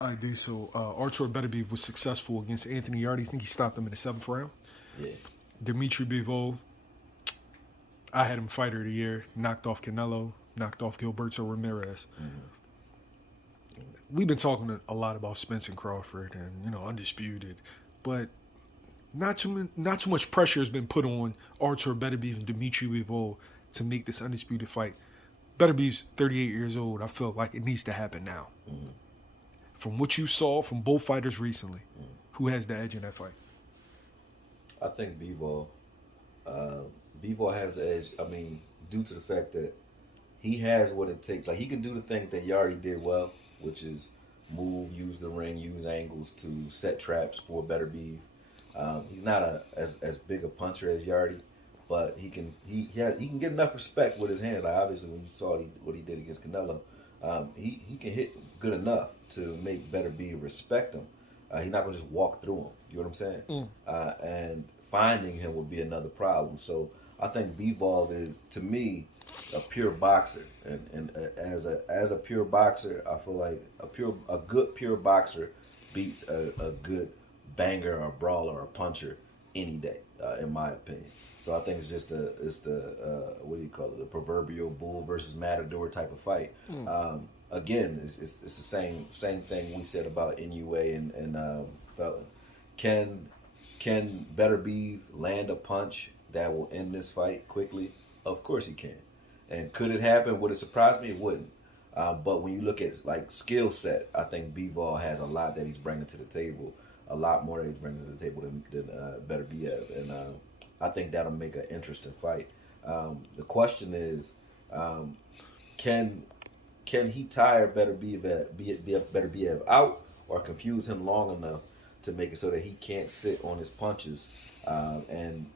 I do. So Artur Beterbiev was successful against Anthony Yarde. I think he stopped him in the seventh round. Yeah. Dmitry Bivol, I had him fighter of the year. Knocked off Canelo. Knocked off Gilberto Ramirez. We've been talking a lot about Spence and Crawford and Undisputed, but not too much pressure has been put on Artur Beterbiev and Dmitry Bivol to make this undisputed fight. Beterbiev's 38 years old. I feel like it needs to happen now. From what you saw from both fighters recently, who has the edge in that fight? I think Bivol. Bivol has the edge. I mean, due to the fact that he has what it takes. Like, he can do the things that Yarde did well, which is move, use the ring, use angles to set traps for Beterbiev. He's not as big a puncher as Yarde, but he can get enough respect with his hands. Like, obviously, when you saw what he did against Canelo, he can hit good enough to make Beterbiev respect him. He's not gonna just walk through him. You know what I'm saying? And finding him would be another problem. So I think Bivol is, to me, a pure boxer, and as a pure boxer, I feel like a good pure boxer beats a good banger or brawler or puncher any day, in my opinion. So I think it's the what do you call it, the proverbial bull versus matador type of fight. Again, it's the same thing we said about NUA and Felton. Can Beterbiev land a punch that will end this fight quickly? Of course he can. And could it happen? Would it surprise me? It wouldn't. But when you look at like skill set, I think Bivol has a lot that he's bringing to the table, a lot more that he's bringing to the table than Beterbiev, and I think that'll make an interesting fight. The question is, can he tire Beterbiev out, or confuse him long enough to make it so that he can't sit on his punches and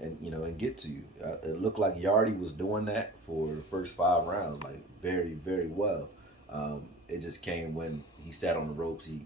get to you? It looked like Yarde was doing that for the first 5 rounds, like very, very well. It just came when he sat on the ropes. He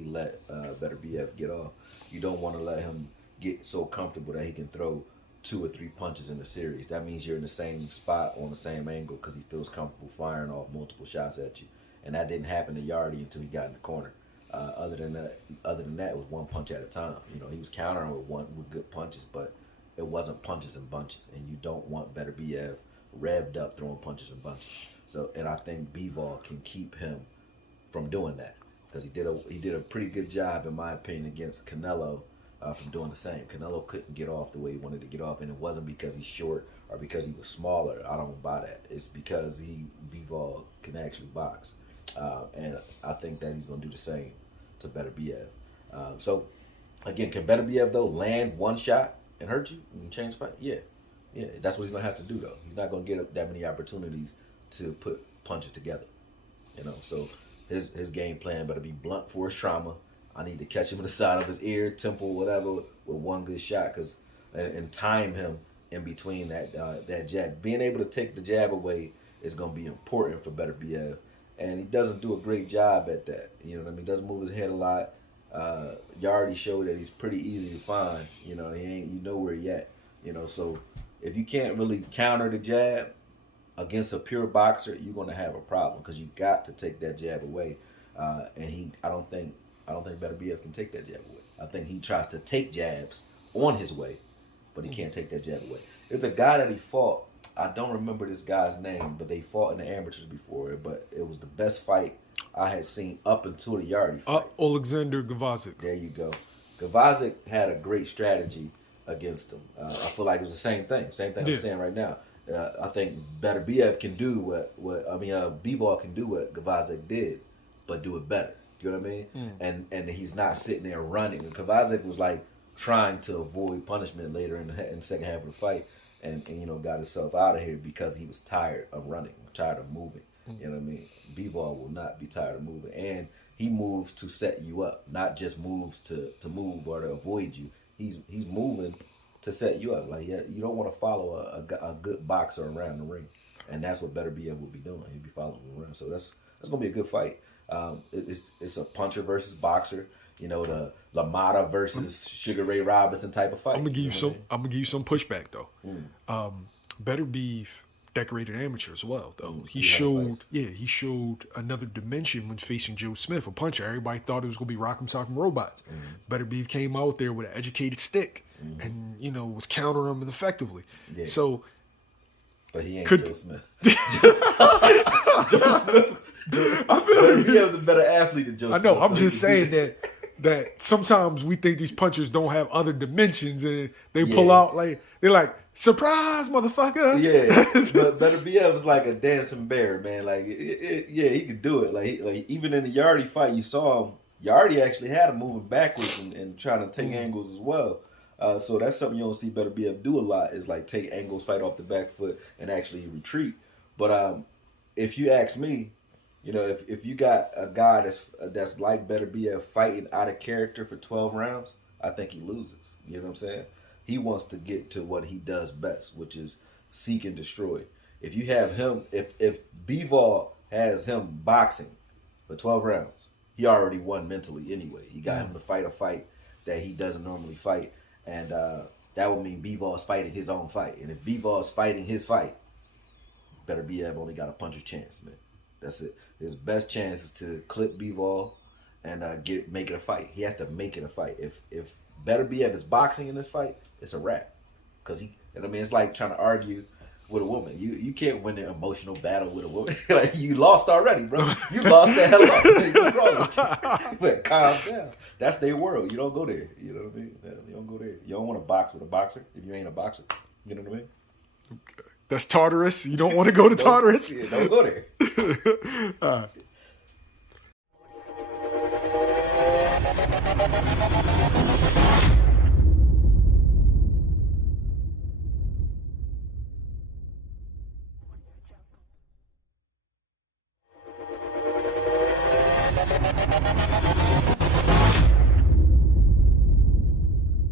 let Beterbiev get off. You don't want to let him get so comfortable that he can throw 2 or 3 punches in the series. That means you're in the same spot on the same angle because he feels comfortable firing off multiple shots at you. And that didn't happen to Yarde until he got in the corner. Other than that, it was one punch at a time. He was countering with good punches, but it wasn't punches and bunches. And you don't want Beterbiev revved up throwing punches and bunches. So, and I think Bivol can keep him from doing that, because he did a pretty good job, in my opinion, against Canelo from doing the same. Canelo couldn't get off the way he wanted to get off, and it wasn't because he's short or because he was smaller. I don't buy that. It's because Bivol can actually box, and I think that he's gonna do the same to Beterbiev. So again, can Beterbiev though land one shot and hurt you and change the fight? Yeah, that's what he's gonna have to do though. He's not gonna get that many opportunities to put punches together. So his game plan better be blunt force trauma. I need to catch him in the side of his ear, temple, whatever, with one good shot, and time him in between that jab. Being able to take the jab away is going to be important for Beterbiev, and he doesn't do a great job at that. You know what I mean? He doesn't move his head a lot. Yarde showed that he's pretty easy to find. He ain't, you know where he at. So if you can't really counter the jab against a pure boxer, you're going to have a problem, because you got to take that jab away. And I don't think Beterbiev can take that jab away. I think he tries to take jabs on his way, but he can't take that jab away. There's a guy that he fought. I don't remember this guy's name, but they fought in the amateurs before. But it was the best fight I had seen up until the Yarde fight. Alexander Gavazic. There you go. Gavazic had a great strategy against him. I feel like it was the same thing. Same thing I'm saying right now. I think Beterbiev can do Bivol can do what Gavazic did, but do it better. You know what I mean? And he's not sitting there running. And Kovacic was like trying to avoid punishment later in the second half of the fight, and got himself out of here because he was tired of running, tired of moving. You know what I mean? Bivol will not be tired of moving, and he moves to set you up, not just moves to move or to avoid you. He's moving to set you up. Like, you don't want to follow a good boxer around the ring, and that's what Beterbiev will be doing. He'll be following him around. So that's gonna be a good fight. It's a puncher versus boxer. The LaMotta versus Sugar Ray Robinson type of fight. I'm gonna give you some pushback though. Beterbiev decorated amateur as well, though. He 300 showed, fights. yeah, he showed another dimension when facing Joe Smith, a puncher. Everybody thought it was going to be Rock'em Sock'em Robots. Beterbiev came out there with an educated stick and, you know, was countering him effectively. Yeah. So, But he ain't Could- Joe Smith. Joe Smith. Beterbiev was a better athlete than Joe I Smith. know, I'm so just he- saying that sometimes we think these punchers don't have other dimensions, and they pull Yeah. out like, they're like, surprise, motherfucker. Yeah, but Beterbiev was like a dancing bear, man. Like, yeah, he could do it. Like even in the Yardy fight, you saw him. Yardy actually had him moving backwards and trying to take angles as well. So that's something you don't see Beterbiev do a lot. Is like take angles, fight off the back foot, and actually retreat. But if you ask me, you know, if you got a guy that's like Beterbiev fighting out of character for 12 rounds, I think he loses. You know what I'm saying? He wants to get to what he does best, which is seek and destroy. If you have him, if Bivol has him boxing for 12 rounds, he already won mentally anyway. He got him to fight a fight that he doesn't normally fight, and that would mean Bivol is fighting his own fight. And if Bivol is fighting his fight, Beterbiev only got a puncher's chance, man. That's it. His best chance is to clip Bivol and make it a fight. He has to make it a fight. If Beterbiev is boxing in this fight, it's a wrap. Cause it's like trying to argue with a woman. You can't win an emotional battle with a woman. Like, you lost already, bro. You lost the hell up. What's wrong with you? But calm down. That's their world. You don't go there. You know what I mean? You don't go there. You don't want to box with a boxer if you ain't a boxer. You know what I mean? Okay. That's Tartarus. You don't want to go to Tartarus? Yeah, don't go there. All right.